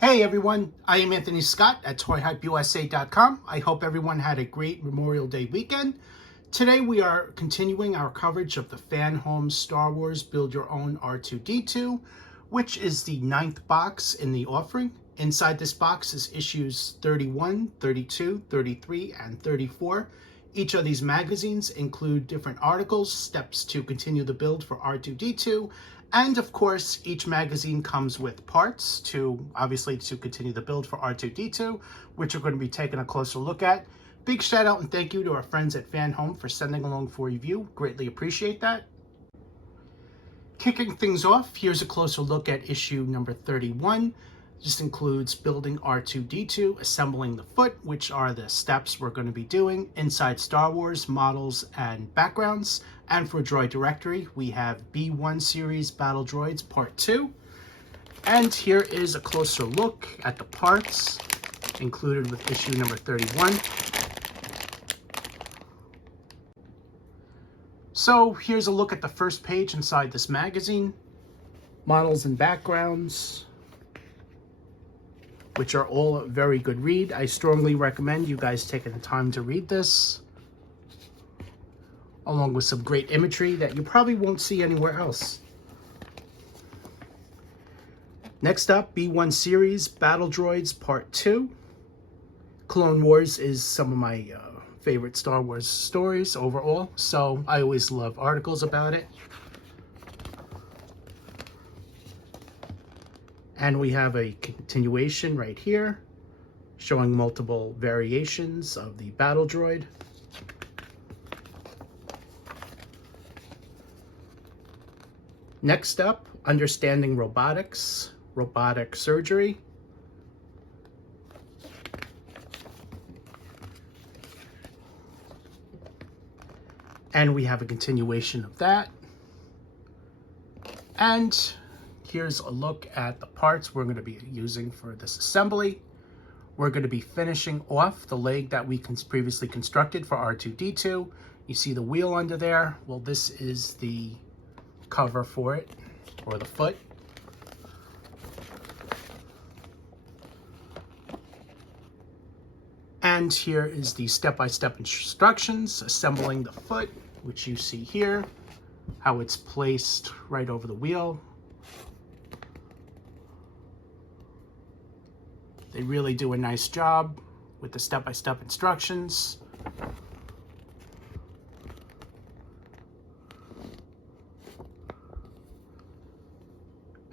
Hey everyone, I am Anthony Scott at ToyHypeUSA.com. I hope everyone had a great Memorial Day weekend. Today we are continuing our coverage of the FanHome Star Wars Build Your Own R2-D2, which is the 9th box in the offering. Inside this box is issues 31, 32, 33, and 34. Each of these magazines include different articles, steps to continue the build for R2-D2, and of course, each magazine comes with parts to continue the build for R2-D2, which we're going to be taking a closer look at. Big shout out and thank you to our friends at FanHome for sending along for review. Greatly appreciate that. Kicking things off, here's a closer look at issue number 31. This includes building R2-D2, assembling the foot, which are the steps we're going to be doing, inside Star Wars, models, and backgrounds. And for Droid Directory, we have B1 Series Battle Droids Part 2. And here is a closer look at the parts included with issue number 31. So here's a look at the first page inside this magazine. Models and backgrounds, which are all a very good read. I strongly recommend you guys taking the time to read this, along with some great imagery that you probably won't see anywhere else. Next up, B1 Series Battle Droids Part 2. Clone Wars is some of my favorite Star Wars stories overall, so I always love articles about it. And we have a continuation right here, showing multiple variations of the Battle Droid. Next up, Understanding Robotics, Robotic Surgery. And we have a continuation of that. And here's a look at the parts we're going to be using for this assembly. We're going to be finishing off the leg that we previously constructed for R2-D2. You see the wheel under there. Well, this is the cover for it, or the foot. And here is the step-by-step instructions assembling the foot, which you see here, how it's placed right over the wheel. They really do a nice job with the step-by-step instructions.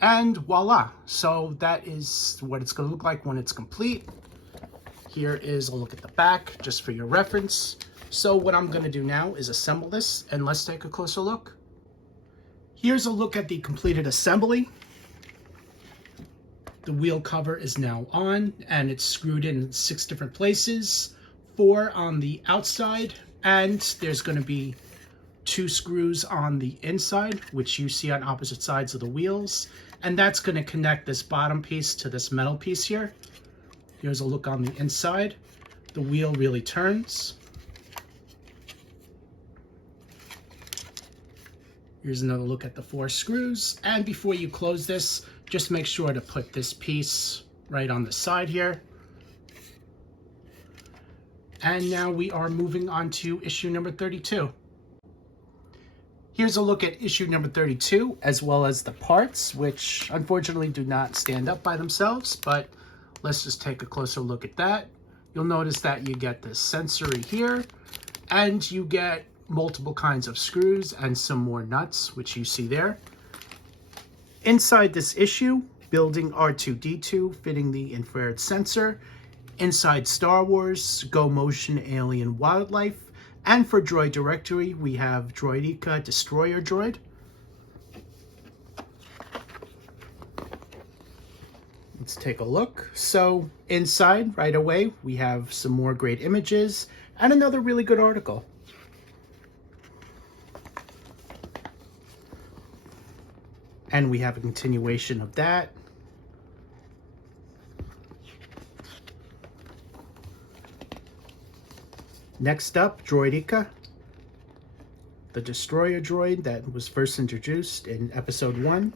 And voila! So that is what it's going to look like when it's complete. Here is a look at the back, just for your reference. So what I'm going to do now is assemble this, and let's take a closer look. Here's a look at the completed assembly. The wheel cover is now on, and it's screwed in 6 different places, 4 on the outside, and there's going to be 2 screws on the inside, which you see on opposite sides of the wheels, and that's going to connect this bottom piece to this metal piece here. Here's a look on the inside. The wheel really turns. Here's another look at the 4 screws, and before you close this, just make sure to put this piece right on the side here. And now we are moving on to issue number 32. Here's a look at issue number 32, as well as the parts, which unfortunately do not stand up by themselves, but let's just take a closer look at that. You'll notice that you get this sensory here, and you get multiple kinds of screws and some more nuts, which you see there. Inside this issue, building R2-D2, fitting the infrared sensor. Inside Star Wars, Go Motion Alien Wildlife. And for Droid Directory, we have Droidika Destroyer Droid. Let's take a look. So inside, right away, we have some more great images and another really good article. And we have a continuation of that. Next up, Droidika, the Destroyer Droid that was first introduced in Episode 1.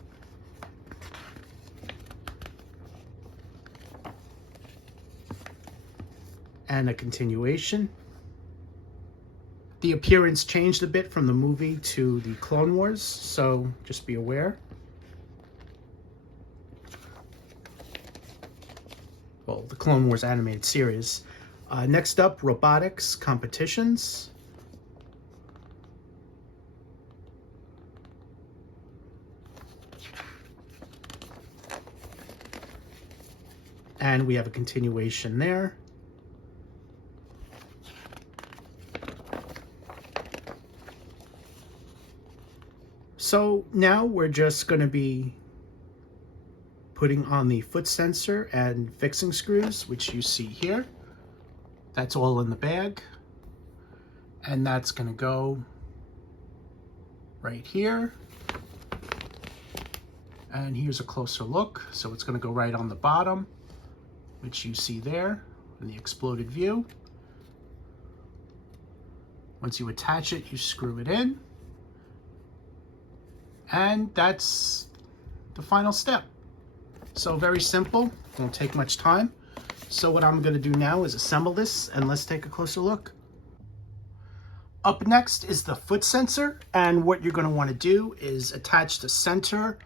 and a continuation. The appearance changed a bit from the movie to the Clone Wars, so just be aware. Well, the Clone Wars animated series. Next up, robotics competitions. And we have a continuation there. So now we're just going to be putting on the foot sensor and fixing screws, which you see here. That's all in the bag. And that's going to go right here. And here's a closer look. So it's going to go right on the bottom, which you see there in the exploded view. Once you attach it, you screw it in. And that's the final step. So very simple, won't take much time. So what I'm going to do now is assemble this, and let's take a closer look. Up next is the foot sensor, and what you're going to want to do is attach the center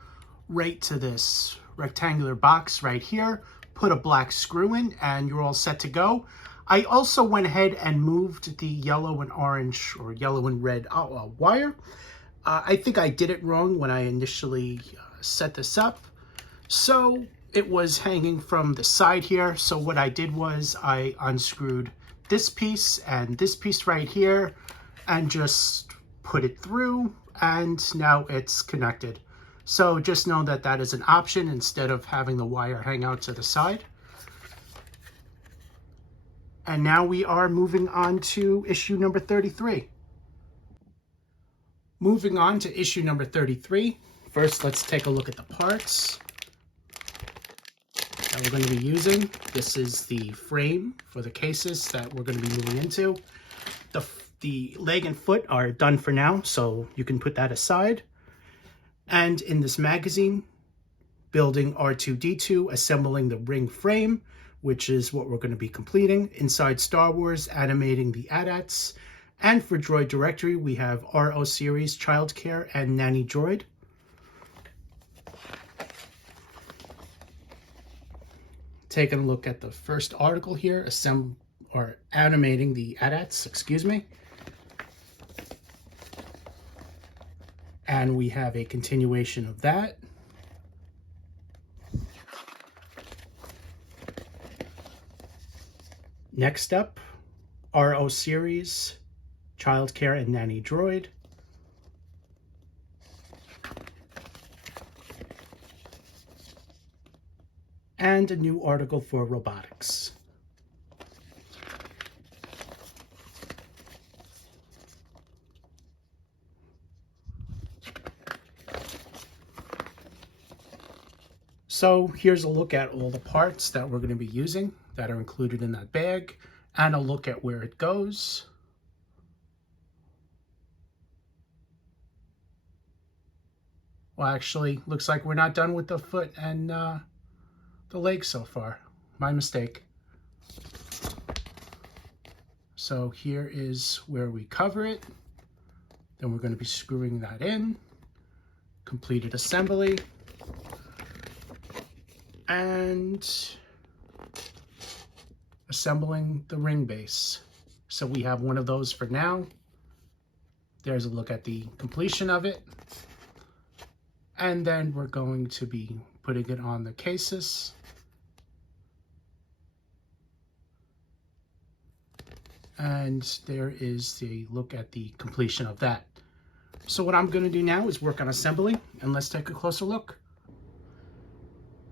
right to this rectangular box right here, put a black screw in, and you're all set to go. I also went ahead and moved the yellow and orange, or yellow and red wire. I think I did it wrong when I initially set this up. So it was hanging from the side here. So what I did was I unscrewed this piece and this piece right here and just put it through, and now it's connected. So just know that that is an option instead of having the wire hang out to the side. And now we are moving on to issue number 33. Moving on to issue number 33. First, let's take a look at the parts that we're going to be using. This is the frame for the cases that we're going to be moving into. The leg and foot are done for now, so you can put that aside. And in this magazine, building R2-D2, assembling the ring frame, which is what we're going to be completing. Inside Star Wars, animating the AT-ATs. And for Droid Directory, we have RO Series, Childcare, and Nanny Droid. Taking a look at the first article here, animating the AT-ATs, excuse me. And we have a continuation of that. Next up, RO Series, Childcare, and Nanny Droid. And a new article for robotics. So here's a look at all the parts that we're going to be using that are included in that bag, and a look at where it goes. Well, actually, looks like we're not done with the foot and the leg so far. My mistake. So here is where we cover it. Then we're going to be screwing that in. Completed assembly. And assembling the ring base. So we have one of those for now. There's a look at the completion of it. And then we're going to be putting it on the cases. And there is the look at the completion of that. So what I'm going to do now is work on assembly, and let's take a closer look.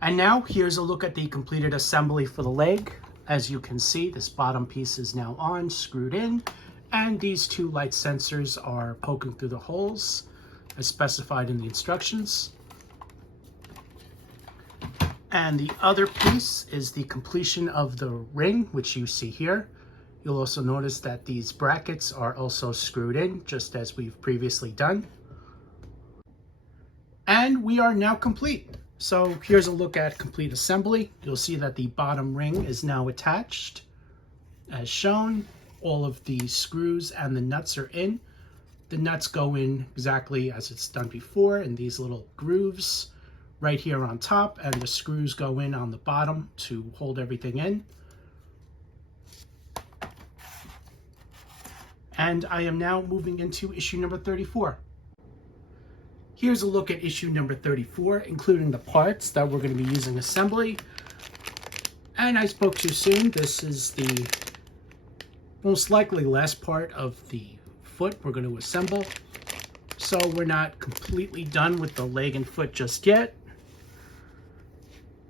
And now here's a look at the completed assembly for the leg. As you can see, this bottom piece is now on, screwed in, and these two light sensors are poking through the holes as specified in the instructions. And the other piece is the completion of the ring, which you see here. You'll also notice that these brackets are also screwed in, just as we've previously done. And we are now complete. So here's a look at complete assembly. You'll see that the bottom ring is now attached. as shown. All of the screws and the nuts are in. The nuts go in exactly as it's done before in these little grooves right here on top, and the screws go in on the bottom to hold everything in. And I am now moving into issue number 34. Here's a look at issue number 34, including the parts that we're going to be using assembly. And I spoke too soon. This is the most likely last part of the foot we're going to assemble. So we're not completely done with the leg and foot just yet.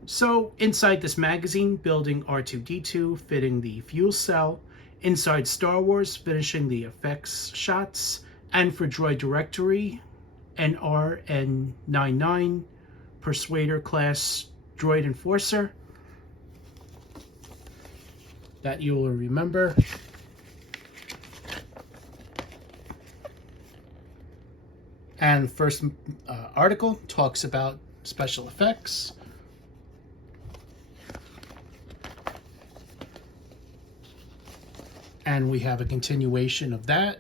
So inside this magazine, building R2-D2, fitting the fuel cell. Inside Star Wars, finishing the effects shots. And for Droid Directory, NR-N99 Persuader class Droid Enforcer. That you will remember. And the first article talks about special effects. And we have a continuation of that.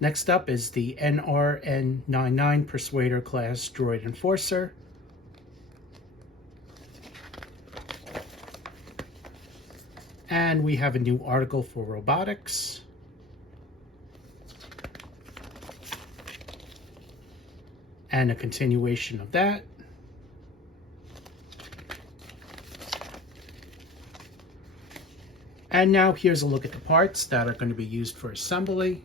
Next up is the NR-N99 Persuader class Droid Enforcer. And we have a new article for robotics. And a continuation of that. And now here's a look at the parts that are going to be used for assembly.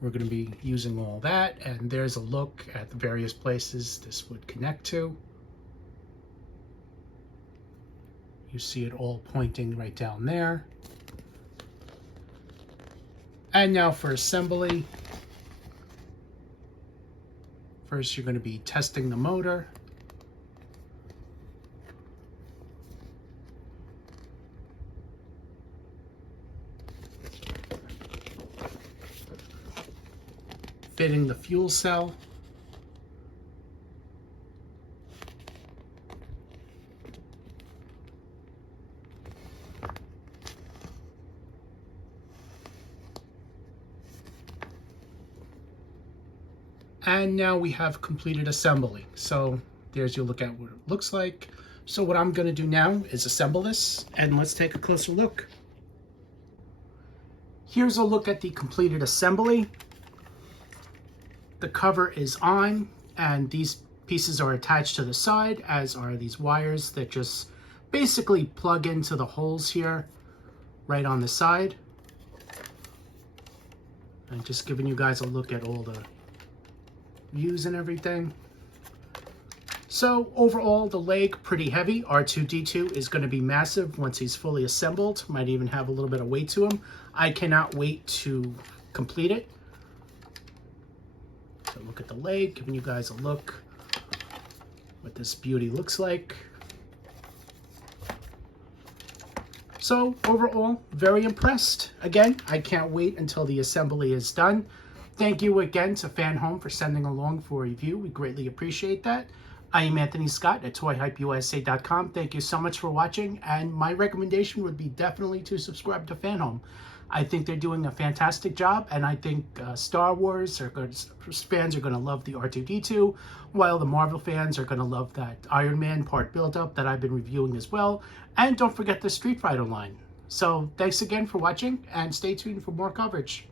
We're going to be using all that, and there's a look at the various places this would connect to. You see it all pointing right down there. And now for assembly. First, you're going to be testing the motor. Fitting the fuel cell. And now we have completed assembly. So there's your look at what it looks like. So what I'm going to do now is assemble this, and let's take a closer look. Here's a look at the completed assembly. The cover is on, and these pieces are attached to the side, as are these wires that just basically plug into the holes here right on the side. And just giving you guys a look at all the views and everything. So overall, the leg pretty heavy. R2-D2 is going to be massive once he's fully assembled. Might even have a little bit of weight to him. I cannot wait to complete it. So look at the leg, giving you guys a look what this beauty looks like. So overall, very impressed. Again, I can't wait until the assembly is done. Thank you again to FanHome for sending along for a review. We greatly appreciate that. I am Anthony Scott at toyhypeusa.com. Thank you so much for watching, and my recommendation would be definitely to subscribe to FanHome. I think they're doing a fantastic job, and I think Star Wars fans are going to love the R2-D2, while the Marvel fans are going to love that Iron Man part build-up that I've been reviewing as well. And don't forget the Street Fighter line. So thanks again for watching, and stay tuned for more coverage.